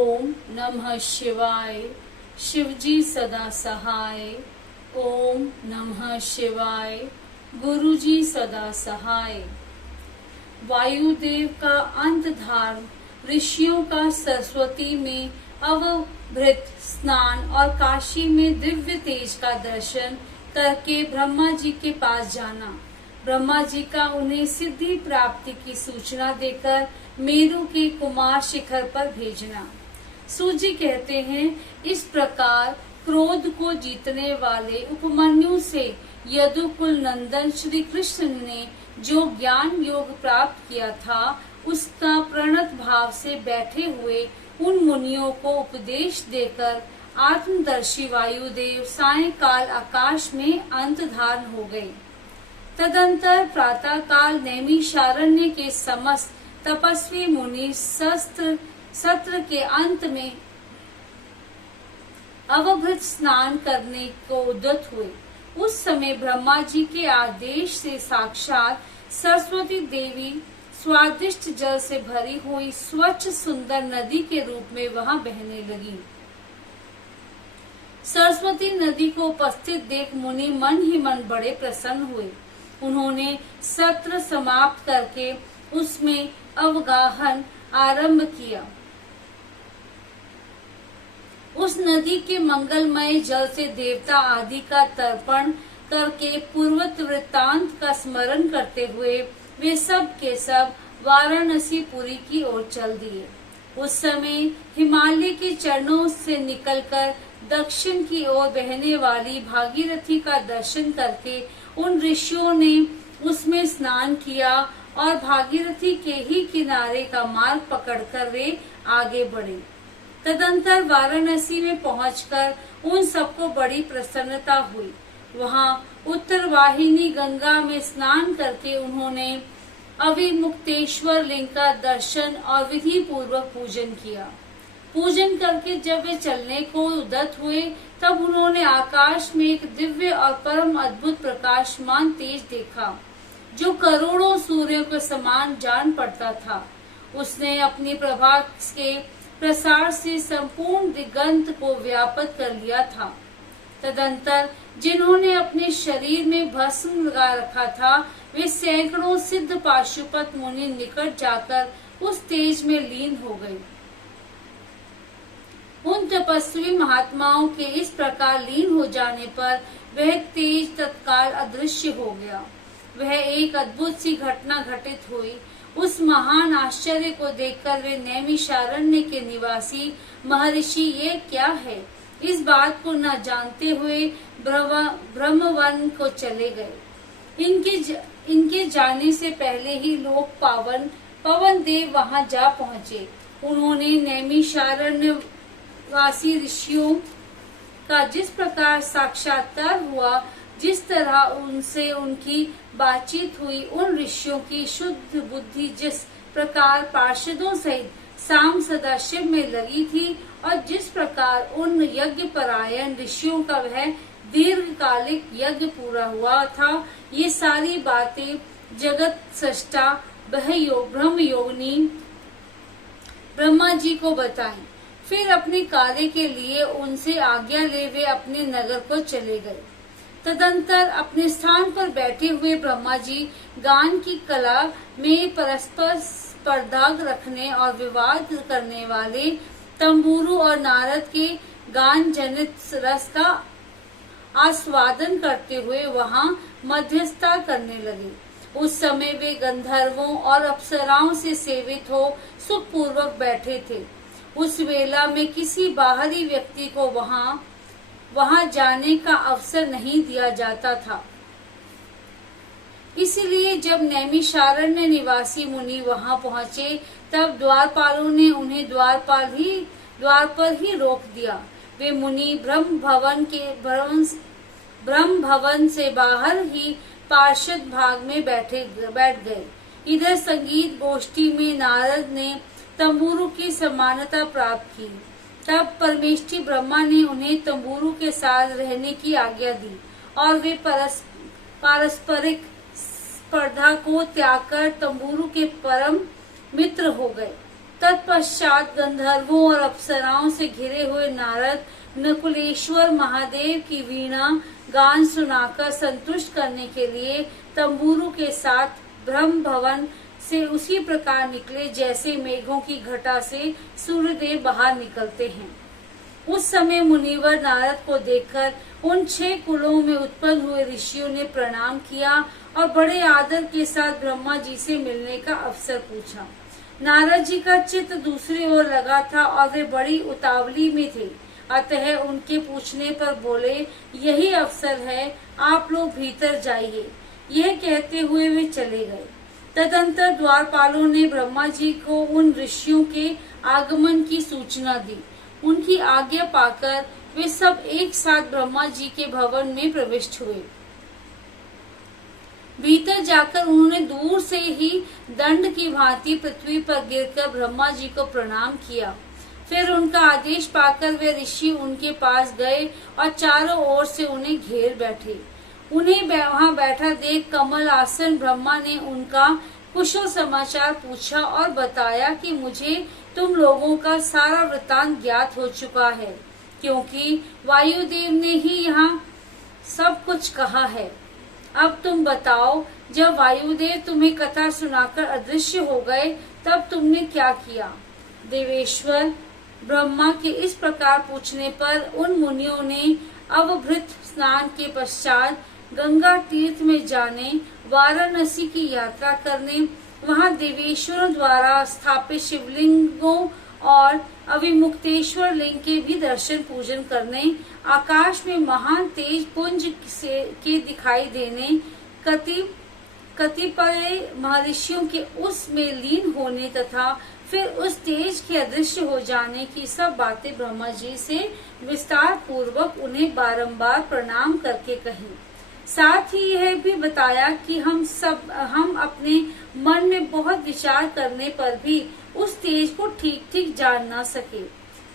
ओम नमः शिवाय। शिवजी सदा सहाय। ओम नमः शिवाय। गुरुजी सदा सहाय। वायुदेव का अंतधार, ऋषियों का सरस्वती में अवभृत स्नान और काशी में दिव्य तेज का दर्शन करके ब्रह्मा जी के पास जाना। ब्रह्मा जी का उन्हें सिद्धि प्राप्ति की सूचना देकर मेरु के कुमार शिखर पर भेजना। सूजी कहते हैं, इस प्रकार क्रोध को जीतने वाले उपमन्यु से यदुकुल नंदन श्री कृष्ण ने जो ज्ञान योग प्राप्त किया था, उसका प्रणत भाव से बैठे हुए उन मुनियों को उपदेश देकर आत्मदर्शी वायुदेव सायंकाल आकाश में अंतर्धान हो गए। तदंतर प्रातः काल नैमिषारण्य के समस्त तपस्वी मुनि सत्र के अंत में अवभृत स्नान करने को उद्यत हुए। उस समय ब्रह्मा जी के आदेश से साक्षात सरस्वती देवी स्वादिष्ट जल से भरी हुई स्वच्छ सुंदर नदी के रूप में वहां बहने लगी। सरस्वती नदी को उपस्थित देख मुनि मन ही मन बड़े प्रसन्न हुए। उन्होंने सत्र समाप्त करके उसमें अवगाहन आरंभ किया। उस नदी के मंगलमय जल से देवता आदि का तर्पण करके पूर्वत वृत्तांत का स्मरण करते हुए वे सब के सब वाराणसी पुरी की ओर चल दिए। उस समय हिमालय के चरणों से निकलकर दक्षिण की ओर बहने वाली भागीरथी का दर्शन करके उन ऋषियों ने उसमें स्नान किया और भागीरथी के ही किनारे का मार्ग पकड़कर वे आगे बढ़े। तदंतर वाराणसी में पहुंचकर उन सबको बड़ी प्रसन्नता हुई। वहां उत्तर वाहिनी गंगा में स्नान करके उन्होंने अविमुक्तेश्वर लिंग का दर्शन और विधि पूर्वक पूजन किया। पूजन करके जब वे चलने को उद्यत हुए, तब उन्होंने आकाश में एक दिव्य और परम अद्भुत प्रकाशमान तेज देखा, जो करोड़ों सूर्यों के समान जान पड़ता था। उसने अपनी प्रभा के प्रसार से संपूर्ण दिगंत को व्याप्त कर लिया था। तदंतर जिन्होंने अपने शरीर में भस्म लगा रखा था, वे सैकड़ों सिद्ध पाशुपत मुनि निकट जाकर उस तेज में लीन हो गए। उन तपस्वी महात्माओं के इस प्रकार लीन हो जाने पर वह तेज तत्काल अदृश्य हो गया। वह एक अद्भुत सी घटना घटित हुई। उस महान आश्चर्य को देखकर वे नैमिषारण्य के निवासी महर्षि ये क्या है, इस बात को न जानते हुए ब्रह्मवन को चले गए। इनके जाने से पहले ही लोक पवन देव वहां जा पहुँचे। उन्होंने नैमिषारण्य वासी ऋषियों का जिस प्रकार साक्षात्कार हुआ, जिस तरह उनसे उनकी बातचीत हुई, उन ऋषियों की शुद्ध बुद्धि जिस प्रकार पार्षदों सहित शाम सदाशिव में लगी थी, और जिस प्रकार उन यज्ञ परायण ऋषियों का वह दीर्घकालिक यज्ञ पूरा हुआ था, ये सारी बातें जगत सृष्टा ब्रह्म योगिनी ब्रह्मा जी को बताई। फिर अपने कार्य के लिए उनसे आज्ञा ले वे अपने नगर को चले गए। तदंतर अपने स्थान पर बैठे हुए ब्रह्मा जी गान की कला में परस्पर स्पर्धा रखने और विवाद करने वाले तंबूरू और नारद के गान जनित रस का आस्वादन करते हुए वहां मध्यस्थता करने लगे। उस समय वे गंधर्वों और अप्सराओं से सेवित हो सुखपूर्वक बैठे थे। उस वेला में किसी बाहरी व्यक्ति को वहां जाने का अवसर नहीं दिया जाता था। इसलिए जब नैमिषारण्य निवासी मुनि वहां पहुंचे, तब द्वारपालों ने उन्हें द्वार पर ही रोक दिया। वे मुनि ब्रह्म भवन से बाहर ही पार्षद भाग में बैठ गए। इधर संगीत गोष्ठी में नारद ने तंबूरू की समानता प्राप्त की। तब परमेष्ठी ब्रह्मा ने उन्हें तंबूरू के साथ रहने की आज्ञा दी और वे पारस्परिक स्पर्धा को त्याग कर तंबूरू के परम मित्र हो गए। तत्पश्चात गंधर्वों और अप्सराओं से घिरे हुए नारद नकुलेश्वर महादेव की वीणा गान सुनाकर संतुष्ट करने के लिए तंबूरों के साथ ब्रह्म भवन से उसी प्रकार निकले जैसे मेघों की घटा से सूर्यदेव बाहर निकलते हैं। उस समय मुनिवर नारद को देखकर उन 6 कुलों में उत्पन्न हुए ऋषियों ने प्रणाम किया और बड़े आदर के साथ ब्रह्मा जी से मिलने का अवसर पूछा। नारद जी का चित्त दूसरी ओर लगा था और वे बड़ी उतावली में थे, अतः उनके पूछने पर बोले, यही अवसर है, आप लोग भीतर जाइए। यह कहते हुए वे चले गए। तदंतर द्वारपालों ने ब्रह्मा जी को उन ऋषियों के आगमन की सूचना दी। उनकी आज्ञा पाकर वे सब एक साथ ब्रह्मा जी के भवन में प्रविष्ट हुए। भीतर जाकर उन्होंने दूर से ही दंड की भांति पृथ्वी पर गिरकर ब्रह्मा जी को प्रणाम किया। फिर उनका आदेश पाकर वे ऋषि उनके पास गए और चारों ओर से उन्हें घेर बैठे। उन्हें वहां बैठा देख कमल आसन ब्रह्मा ने उनका कुशल समाचार पूछा और बताया कि मुझे तुम लोगों का सारा वृतांत ज्ञात हो चुका है, क्योंकि वायुदेव ने ही यहाँ सब कुछ कहा है। अब तुम बताओ, जब वायुदेव तुम्हें कथा सुनाकर अदृश्य हो गए तब तुमने क्या किया? देवेश्वर, ब्रह्मा के इस प्रकार पूछने पर उन मुनियों ने अवभृत स्नान के पश्चात गंगा तीर्थ में जाने, वाराणसी की यात्रा करने, वहां देवेश्वरों द्वारा स्थापित शिवलिंगों और अविमुक्तेश्वर लिंग के भी दर्शन पूजन करने, आकाश में महान तेज पुंज के दिखाई देने, कतिपय महर्षियों के उसमें लीन होने तथा फिर उस तेज के अदृश्य हो जाने की सब बातें ब्रह्मा जी से विस्तार पूर्वक उन्हें बारंबार प्रणाम करके कही। साथ ही यह भी बताया कि हम अपने मन में बहुत विचार करने पर भी उस तेज को ठीक ठीक जान न सके।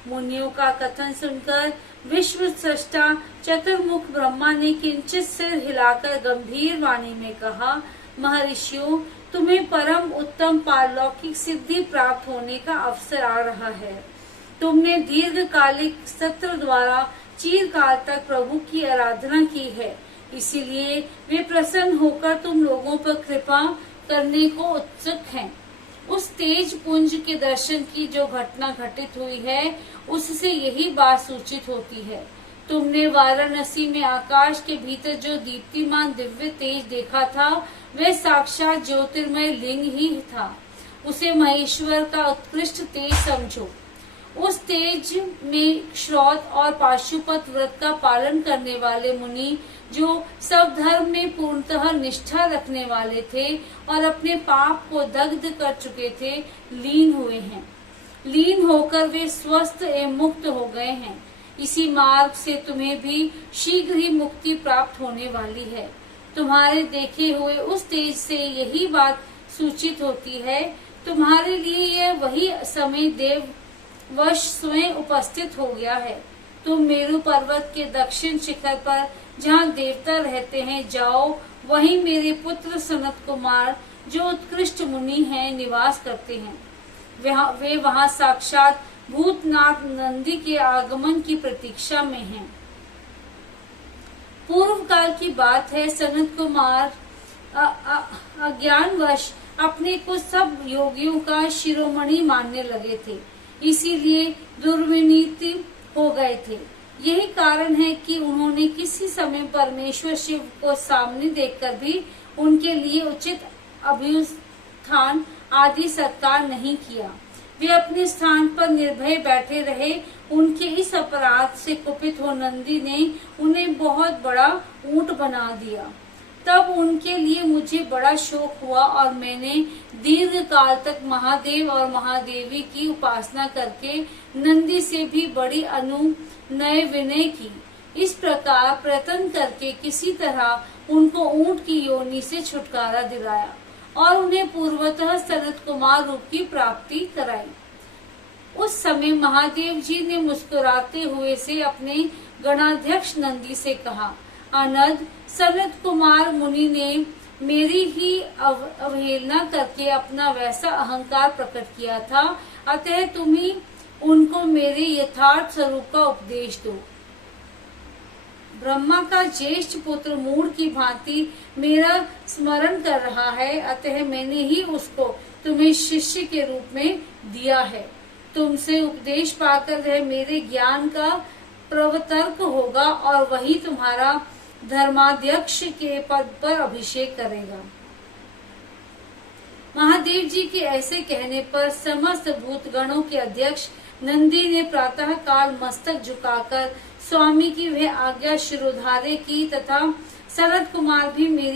मुनियों का कथन सुनकर विश्व सृष्टा चतुर्मुख ब्रह्मा ने किंचित सिर हिलाकर गंभीर वाणी में कहा, महर्षियों, तुम्हें परम उत्तम पारलौकिक सिद्धि प्राप्त होने का अवसर आ रहा है। तुमने दीर्घकालिक सत्र द्वारा चिरकाल तक प्रभु की आराधना की है, इसीलिए वे प्रसन्न होकर तुम लोगों पर कृपा करने को उत्सुक हैं। उस तेज पुंज के दर्शन की जो घटना घटित हुई है, उससे यही बात सूचित होती है। तुमने वाराणसी में आकाश के भीतर जो दीप्तिमान दिव्य तेज देखा था, वह साक्षात ज्योतिर्मय लिंग ही था। उसे महेश्वर का उत्कृष्ट तेज समझो। उस तेज में श्रौत और पाशुपत व्रत का पालन करने वाले मुनि, जो सब धर्म में पूर्णतः निष्ठा रखने वाले थे और अपने पाप को दग्ध कर चुके थे, लीन हुए हैं। लीन होकर वे स्वस्थ एवं मुक्त हो गए हैं। इसी मार्ग से तुम्हें भी शीघ्र ही मुक्ति प्राप्त होने वाली है। तुम्हारे देखे हुए उस तेज से यही बात सूचित होती है। तुम्हारे लिए यह वही समय देव वश स्वयं उपस्थित हो गया है। तुम मेरु पर्वत के दक्षिण शिखर पर जहाँ देवता रहते हैं जाओ, वहीं मेरे पुत्र सनत कुमार जो उत्कृष्ट मुनि हैं निवास करते हैं। वे वहाँ साक्षात भूतनाथ नंदी के आगमन की प्रतीक्षा में हैं। पूर्व काल की बात है, सनत कुमार अज्ञानवश अपने को सब योगियों का शिरोमणि मानने लगे थे, इसीलिए दुर्विनीति हो गए थे। यही कारण है कि उन्होंने किसी समय परमेश्वर शिव को सामने देखकर भी उनके लिए उचित अभ्युत्थान आदि सत्कार नहीं किया। वे अपने स्थान पर निर्भय बैठे रहे। उनके इस अपराध से कुपित हो नंदी ने उन्हें बहुत बड़ा ऊंट बना दिया। तब उनके लिए मुझे बड़ा शोक हुआ और मैंने दीर्घ काल तक महादेव और महादेवी की उपासना करके नंदी से भी बड़ी अनुनय विनय की। इस प्रकार प्रयत्न करके किसी तरह उनको ऊंट की योनि से छुटकारा दिलाया और उन्हें पूर्वतः सनत कुमार रूप की प्राप्ति कराई। उस समय महादेव जी ने मुस्कुराते हुए से अपने गणाध्यक्ष नंदी से कहा, अनद, सनत कुमार मुनि ने मेरी ही अवहेलना करके अपना वैसा अहंकार प्रकट किया था। अतः तुम ही उनको मेरे यथार्थ स्वरूप का उपदेश दो। ब्रह्मा का ज्येष्ठ पुत्र मूढ़ की भांति मेरा स्मरण कर रहा है, अतः मैंने ही उसको तुम्हें शिष्य के रूप में दिया है। तुमसे उपदेश पाकर वह मेरे ज्ञान का प्रवर्तक होगा और वही तुम्हारा धर्माध्यक्ष के पद पर अभिषेक करेगा। महादेव जी के ऐसे कहने पर समस्त भूतगणों के अध्यक्ष नंदी ने प्रातः काल मस्तक झुकाकर स्वामी की वह आज्ञा शिरोधार्य की तथा शरद कुमार भी मेरी